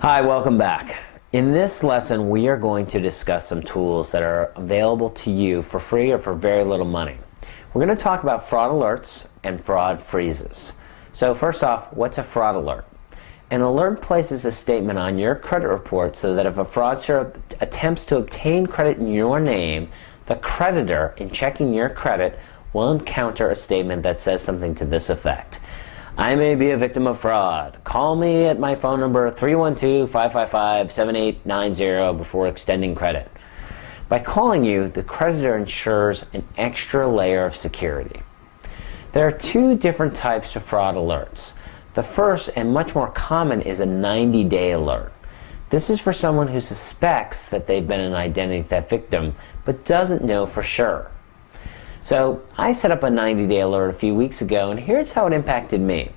Hi, welcome back. In this lesson, we are going to discuss some tools that are available to you for free or for very little money. We're going to talk about fraud alerts and fraud freezes. So first off, what's a fraud alert? An alert places a statement on your credit report so that if a fraudster attempts to obtain credit in your name, the creditor, in checking your credit, will encounter a statement that says something to this effect. I may be a victim of fraud. Call me at my phone number 312-555-7890 before extending credit. By calling you, the creditor ensures an extra layer of security. There are two different types of fraud alerts. The first, and much more common, is a 90-day alert. This is for someone who suspects that they've been an identity theft victim, but doesn't know for sure. So I set up a 90-day alert a few weeks ago, and here's how it impacted me.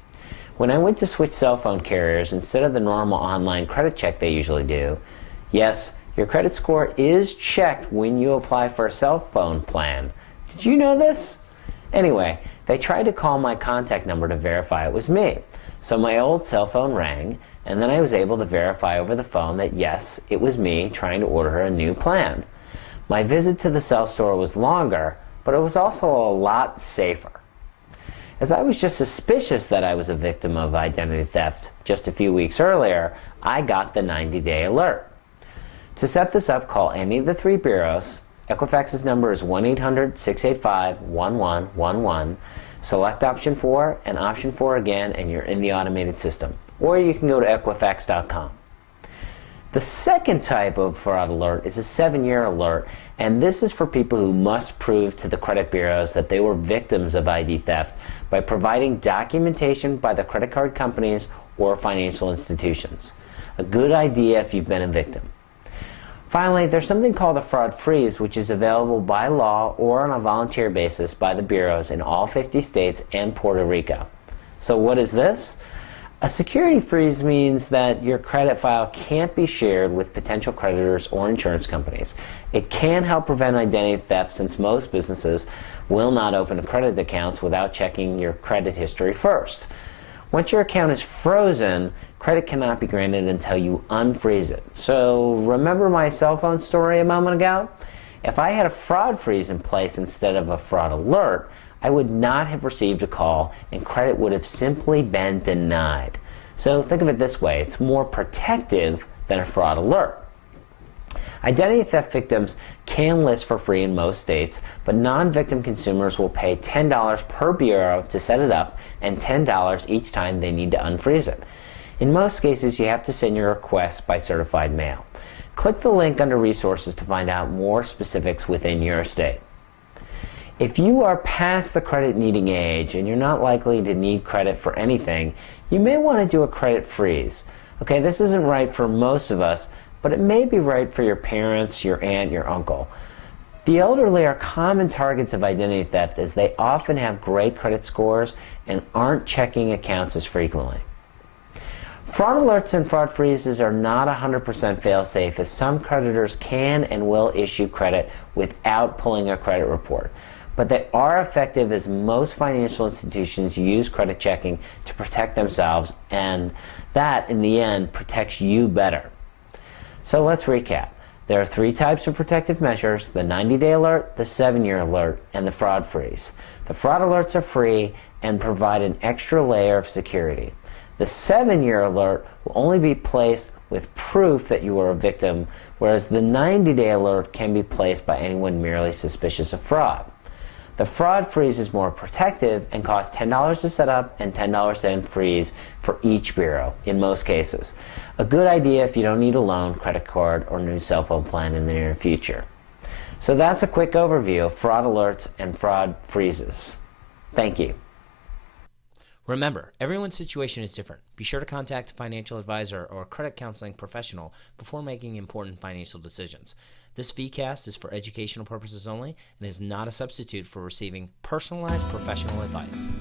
When I went to switch cell phone carriers, instead of the normal online credit check they usually do, yes, your credit score is checked when you apply for a cell phone plan. Did you know this? Anyway, they tried to call my contact number to verify it was me. So my old cell phone rang, and then I was able to verify over the phone that yes, it was me trying to order a new plan. My visit to the cell store was longer, but it was also a lot safer. As I was just suspicious that I was a victim of identity theft just a few weeks earlier, I got the 90-day alert. To set this up, call any of the three bureaus. Equifax's number is 1-800-685-1111. Select option 4 and option 4 again, and you're in the automated system. Or you can go to Equifax.com. The second type of fraud alert is a 7-year alert, and this is for people who must prove to the credit bureaus that they were victims of ID theft by providing documentation by the credit card companies or financial institutions. A good idea if you've been a victim. Finally, there's something called a fraud freeze, which is available by law or on a volunteer basis by the bureaus in all 50 states and Puerto Rico. So what is this? A security freeze means that your credit file can't be shared with potential creditors or insurance companies. It can help prevent identity theft since most businesses will not open credit accounts without checking your credit history first. Once your account is frozen, credit cannot be granted until you unfreeze it. So remember my cell phone story a moment ago? If I had a fraud freeze in place instead of a fraud alert, I would not have received a call and credit would have simply been denied. So think of it this way, it's more protective than a fraud alert. Identity theft victims can list for free in most states, but non-victim consumers will pay $10 per bureau to set it up and $10 each time they need to unfreeze it. In most cases, you have to send your request by certified mail. Click the link under resources to find out more specifics within your state. If you are past the credit needing age and you're not likely to need credit for anything, you may want to do a credit freeze. Okay, this isn't right for most of us, but it may be right for your parents, your aunt, your uncle. The elderly are common targets of identity theft as they often have great credit scores and aren't checking accounts as frequently. Fraud alerts and fraud freezes are not 100% fail-safe, as some creditors can and will issue credit without pulling a credit report. But they are effective as most financial institutions use credit checking to protect themselves, and that, in the end, protects you better. So let's recap. There are three types of protective measures: the 90-day alert, the 7-year alert, and the fraud freeze. The fraud alerts are free and provide an extra layer of security. The 7-year alert will only be placed with proof that you are a victim, whereas the 90-day alert can be placed by anyone merely suspicious of fraud. The fraud freeze is more protective and costs $10 to set up and $10 to unfreeze for each bureau in most cases. A good idea if you don't need a loan, credit card, or new cell phone plan in the near future. So that's a quick overview of fraud alerts and fraud freezes. Thank you. Remember, everyone's situation is different. Be sure to contact a financial advisor or a credit counseling professional before making important financial decisions. This VCast is for educational purposes only and is not a substitute for receiving personalized professional advice.